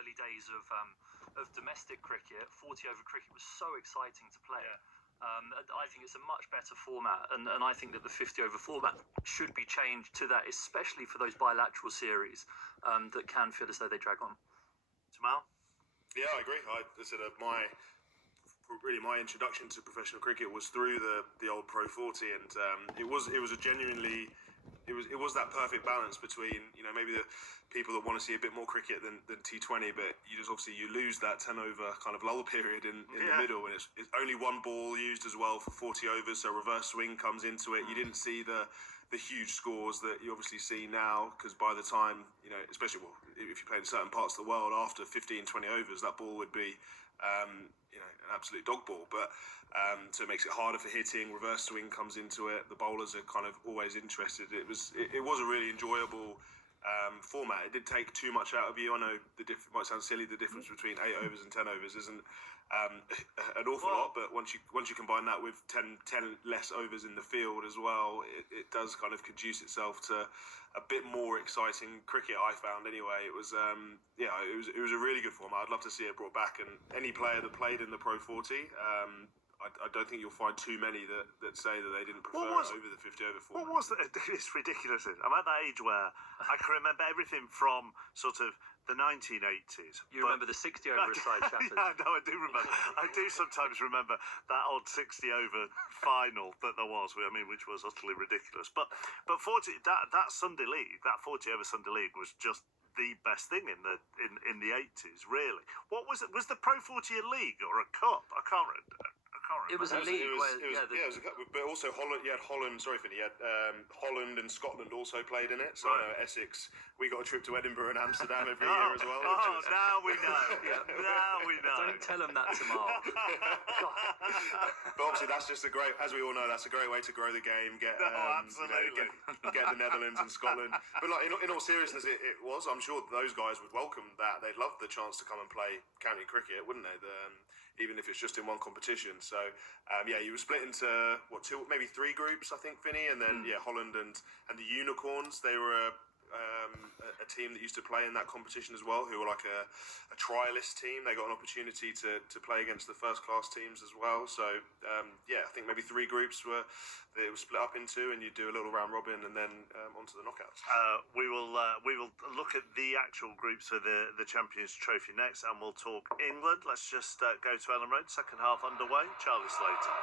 early days of domestic cricket, 40 over cricket was so exciting to play. Yeah. I think it's a much better format, and I think that the 50 over format should be changed to that, especially for those bilateral series that can feel as though they drag on. Jamal? Yeah, I agree. I said my introduction to professional cricket was through the old Pro 40, and it was that perfect balance between, you know, maybe the people that want to see a bit more cricket than T20, but you lose that 10 over kind of lull period in the middle, and it's only one ball used as well for 40 overs, so reverse swing comes into it. You didn't see the huge scores that you obviously see now, because by the time, you know, especially if you play in certain parts of the world, after 15, 20 overs, that ball would be an absolute dog ball. But so it makes it harder for hitting. Reverse swing comes into it. The bowlers are kind of always interested. It was a really enjoyable format. It did take too much out of you. I know it might sound silly, the difference between 8 overs and 10 overs isn't an awful lot, but once you combine that with 10 less overs in the field as well, it does kind of conduce itself to a bit more exciting cricket, I found anyway. It was it was a really good format. I'd love to see it brought back, and any player that played in the Pro 40, I don't think you'll find too many that say that they didn't prefer it over the 50 over format. What was that? It's ridiculous. I'm at that age where I can remember everything from sort of the 1980s. You remember the 60 over aside, Chappers? Yeah, no, I do remember. I do sometimes remember that odd 60 over final that there was, which was utterly ridiculous. But 40 that Sunday League, that 40 over Sunday League was just the best thing in the 80s, really. What was it? Was the Pro 40 a league or a cup? I can't remember. It was a league. It was a cup, but also Holland. You had Holland. Sorry, Finney. You had Holland and Scotland also played in it. So Essex. We got a trip to Edinburgh and Amsterdam every year as well. Now we know. Now we know. Don't tell them that, Jamal. But obviously, that's just a great. As we all know, that's a great way to grow the game. Absolutely. Get the Netherlands and Scotland. But like in all seriousness, it was. I'm sure those guys would welcome that. They'd love the chance to come and play county cricket, wouldn't they? Even if it's just in one competition. So you were split into maybe 3 groups, I think, Finney, and then Holland and the Unicorns. They were a team that used to play in that competition as well, who were like a trialist team. They got an opportunity to play against the first class teams as well. So I think maybe 3 groups were split up into, and you do a little round robin and then onto the knockouts. We will look at the actual groups for the Champions Trophy next, and we'll talk England. Let's just go to Ellen Road. Second half underway. Charlie Slater.